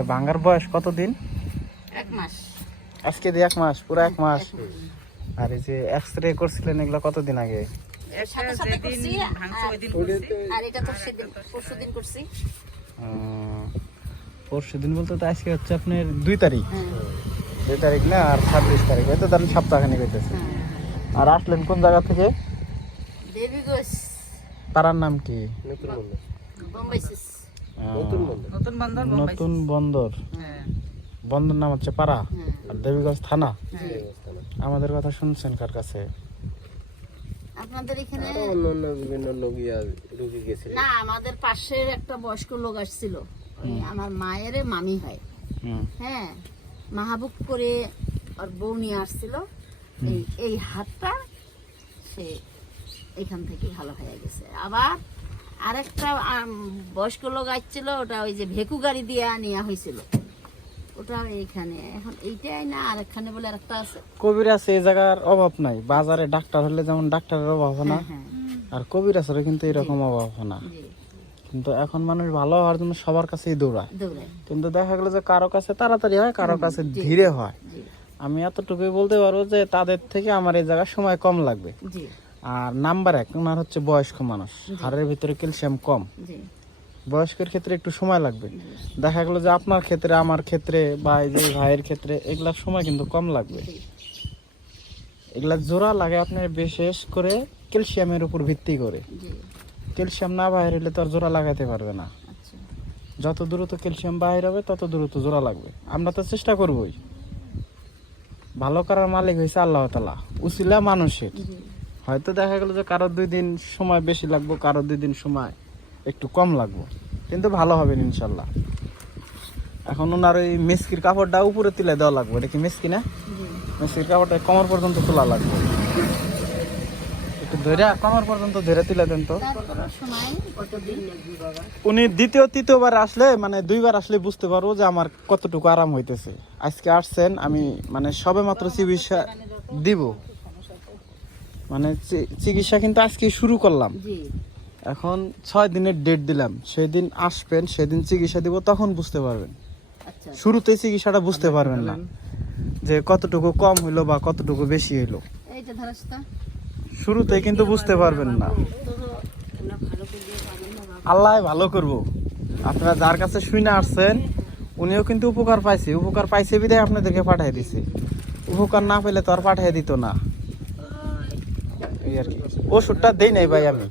আসলে ভাঙ্গার বয়স কতদিন? এক মাস। আজকে দিয়ে এক মাস পুরো এক মাস। আর এই যে এক্স রে করছিলেন এগুলো কতদিন আগে? সাথে সাথে করছি আর- আর এটা তো সেদিন পরশু দিন করছি। পরশু দিন বলতে তো আজকে হচ্ছে আপনার দুই তারিখ। হ্যাঁ। দুই তারিখ না আর ছাব্বিশ তারিখ। হয়তো ধরেন সপ্তাহখানি হইতেছে। হ্যাঁ। আর আসলেন কোন জায়গা থেকে? তারার নাম কি? নতুন বন্ধন নতুন বন্দর হ্যাঁ। বন্দর নাম হচ্ছে পাড়া হ্যাঁ। আর দেবীগঞ্জ থানা। আমাদের কথা শুনছেন কার কাছে? আপনাদের এখানে? অন্যান্য বিভিন্ন রোগী রোগী গেছিল। না আমাদের পাশের একটা বয়স্ক লোক আসছিল। আমার মায়ের মামি হয়। হ্যাঁ মাহাবুক করে ওর বউ নিয়ে আসছিল। এই এই হাতটা সে এখান থেকে ভালো হয়ে গেছে। আবার আরেকটা আম, বয়স্ক লোক আসছিল ওটা ওই যে ভেকু গাড়ি দিয়ে নেওয়া হয়েছিল। ওটা এইখানে এখন এইটাই না আরেকখানে বলে আরেকটা আছে। কবিরাজ এই জায়গার অভাব নাই। বাজারে ডাক্তার হলে যেমন ডাক্তারের অভাব না হ্যাঁ আর কবিরাজেরও কিন্তু এরকম অভাব না। কিন্তু এখন মানুষ ভালো হওয়ার জন্য সবার কাছেই দৌড়ায়। কিন্তু দেখা গেল যে কারও কাছে তাড়াতাড়ি হয় কারও কাছে ধীরে হয়। আমি এতটুকুই বলতে পারব যে তাদের থেকে আমার এই জায়গায় সময় কম লাগবে। আর নাম্বার এক ওনার হচ্ছে বয়স্ক মানুষ। হাড়ের ভিতরে ক্যালসিয়াম কম। বয়স্কের ক্ষেত্রে একটু সময় লাগবে। দেখা গেলো যে আপনার ক্ষেত্রে আমার ক্ষেত্রে বা এই যে ভাইয়ের ক্ষেত্রে এগুলার সময় কিন্তু কম লাগবে। এগুলা জোড়া লাগে আপনার বিশেষ করে ক্যালসিয়ামের উপর ভিত্তি করে। ক্যালসিয়াম না বাইরে হলে তো আর জোড়া লাগাতে পারবে না। আচ্ছা। যত দ্রুত ক্যালসিয়াম বাইরে হবে তত দ্রুত জোড়া লাগবে। আমরা তো চেষ্টা করবই। ভালো করার মালিক হয়েছে আল্লাহ তালা উচিলা মানুষের। হয়তো দেখা গেল যে কারোর দুই দিন সময় বেশি লাগবো কারোর দুই দিন সময় একটু কম লাগবো। কিন্তু ভালো হবে ইনশাল্লাহ। এখন ওনার ওই মেসকির কাপড়টা উপরে তুলে দেওয়া লাগবে। এটা কি মেসকি না? মেসকির কাপড়টা কমর পর্যন্ত তোলা লাগবে। একটু ধরে কমর পর্যন্ত ধরে তুলে দেন তো। উনি দ্বিতীয় তৃতীয়বার আসলে মানে দুইবার আসলে বুঝতে পারব যে আমার কতটুকু আরাম হইতেছে। আজকে আসছেন আমি মানে সবে মাত্র চিকিৎসা দিব। মানে চিকিৎসা কিন্তু আজকে শুরু করলাম। এখন ছয় দিনের ডেট দিলাম। সেদিন আসবেন সেদিন চিকিৎসা দিব তখন বুঝতে পারবেন। শুরুতে চিকিৎসাটা বুঝতে পারবেন না। যে কতটুকু কম হইল বা কতটুকু বেশি হইল। শুরুতে কিন্তু বুঝতে পারবেন না। আল্লাহ ভালো করব। আপনারা যার কাছে শুনে আসছেন উনিও কিন্তু উপকার পাইছে। উপকার পাইছে বিদায় আপনাদেরকে পাঠিয়ে দিছে। উপকার না পেলে তো আর পাঠিয়ে দিত না। এই আর কি ওষুধটা দেই নাই ভাই আমি